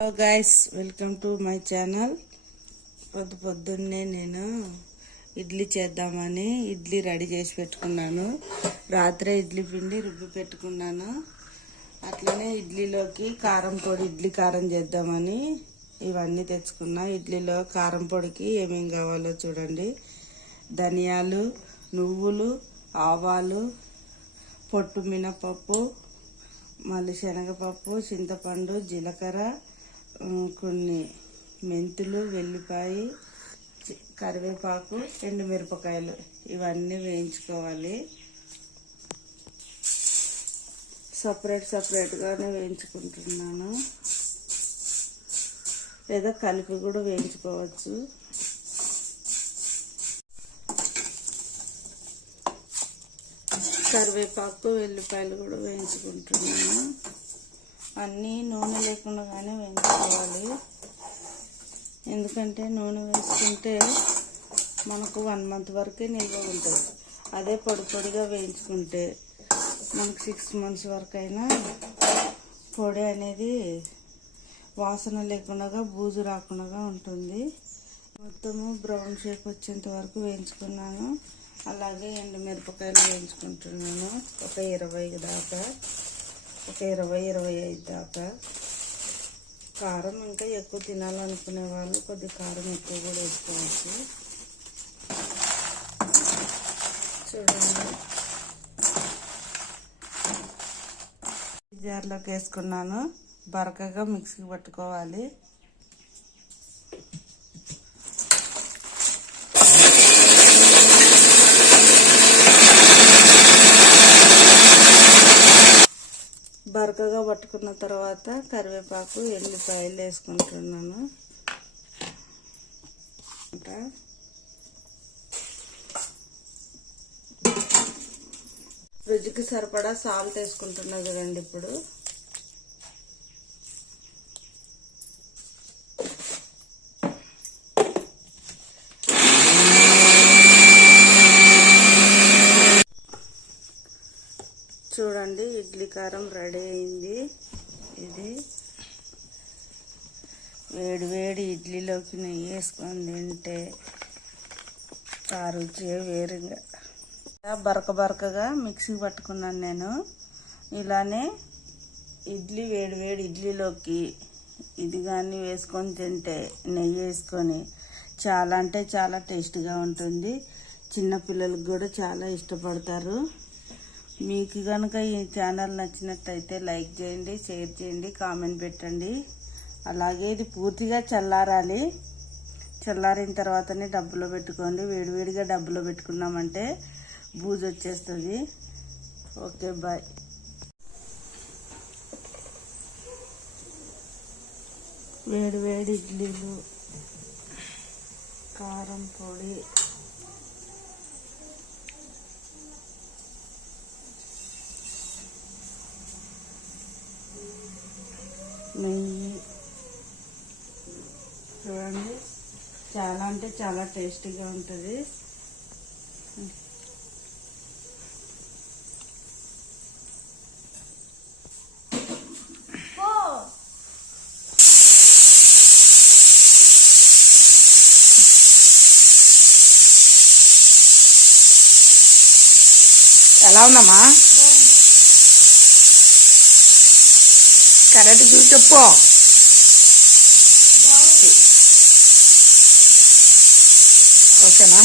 Hello guys, welcome to my channel. పొద్దున్నే నేను ఇడ్లీ చేద్దామని ఇడ్లీ రెడీ చేసి పెట్టుకున్నాను. రాత్రే ఇడ్లీ పిండి రుబ్బి పెట్టుకున్నాను. అట్లనే ఇడ్లీలోకి కారం పొడి, ఇడ్లీ కారం చేద్దామని ఇవన్నీ తెచ్చుకున్నా. ఇడ్లీలో కారం పొడికి ఏమేమి కావాలో చూడండి. ధనియాలు, నువ్వులు, ఆవాలు, పొట్టు మినపప్పు, మళ్ళీ శనగపప్పు, చింతపండు, జీలకర్ర, కొన్ని మెంతులు, వెల్లిపాయ, కరివేపాకు, ఎండుమిరపకాయలు ఇవన్నీ వేయించుకోవాలి. సపరేట్గానే వేయించుకుంటున్నాను, లేదా కలిపి కూడా వేయించుకోవచ్చు. కరివేపాకు, వెల్లిపాయలు కూడా వేయించుకుంటున్నాను. అన్నీ నూనె లేకుండానే వేయించుకోవాలి. ఎందుకంటే నూనె వేసుకుంటే మనకు 1 month వరకే నిల్వ ఉంటుంది. అదే పొడిగా వేయించుకుంటే మనకు 6 months వరకైనా పొడి అనేది వాసన లేకుండా, బూజు రాకుండా ఉంటుంది. మొత్తము బ్రౌన్ షేప్ వచ్చేంత వరకు వేయించుకున్నాను. అలాగే ఎండుమిరపకాయలు వేయించుకుంటున్నాను. ఒక 20 దాకా, ఒక 20-25 దాకా. కారం ఇంకా ఎక్కువ తినాలనుకునే వాళ్ళు కొద్ది కారం ఎక్కువ కూడా వేసుకోవచ్చు. చూడండి, జార్లోకి వేసుకున్నాను. బరకగా మిక్సీకి పట్టుకోవాలి. బరకగా పట్టుకున్న తర్వాత కరివేపాకు, ఎల్లిపాయలు వేసుకుంటున్నాను. రుచికి సరిపడా సాల్ట్ వేసుకుంటున్నా చూడండి. ఇప్పుడు చూడండి, ఇడ్లీ కారం రెడీ అయింది. ఇది వేడి ఇడ్లీలోకి నెయ్యి వేసుకొని తింటే ఆ రుచి వేరుగా. బరకగా మిక్సీకి పట్టుకున్నాను నేను. ఇలానే ఇడ్లీ వేడి ఇడ్లీలోకి ఇది కానీ వేసుకొని తింటే, నెయ్యి వేసుకొని, చాలా అంటే చాలా టేస్ట్గా ఉంటుంది. చిన్నపిల్లలకు కూడా చాలా ఇష్టపడతారు. మీకు కనుక ఈ ఛానల్ నచ్చినట్టయితే లైక్ చేయండి, షేర్ చేయండి, కామెంట్ పెట్టండి. అలాగే ఇది పూర్తిగా చల్లారాలి. చల్లారిన తర్వాతనే డబ్బులో పెట్టుకోండి. వేడిగా డబ్బులో పెట్టుకున్నామంటే బూజు వచ్చేస్తుంది. Okay, bye. వేడి ఇడ్లీలు, కారం పొడి, నెయ్యి చూడండి, చాలా అంటే చాలా టేస్టీగా ఉంటుంది. ఎలా ఉందమ్మా? కరెక్ట్ చూసి చెప్పు. ఓకేనా?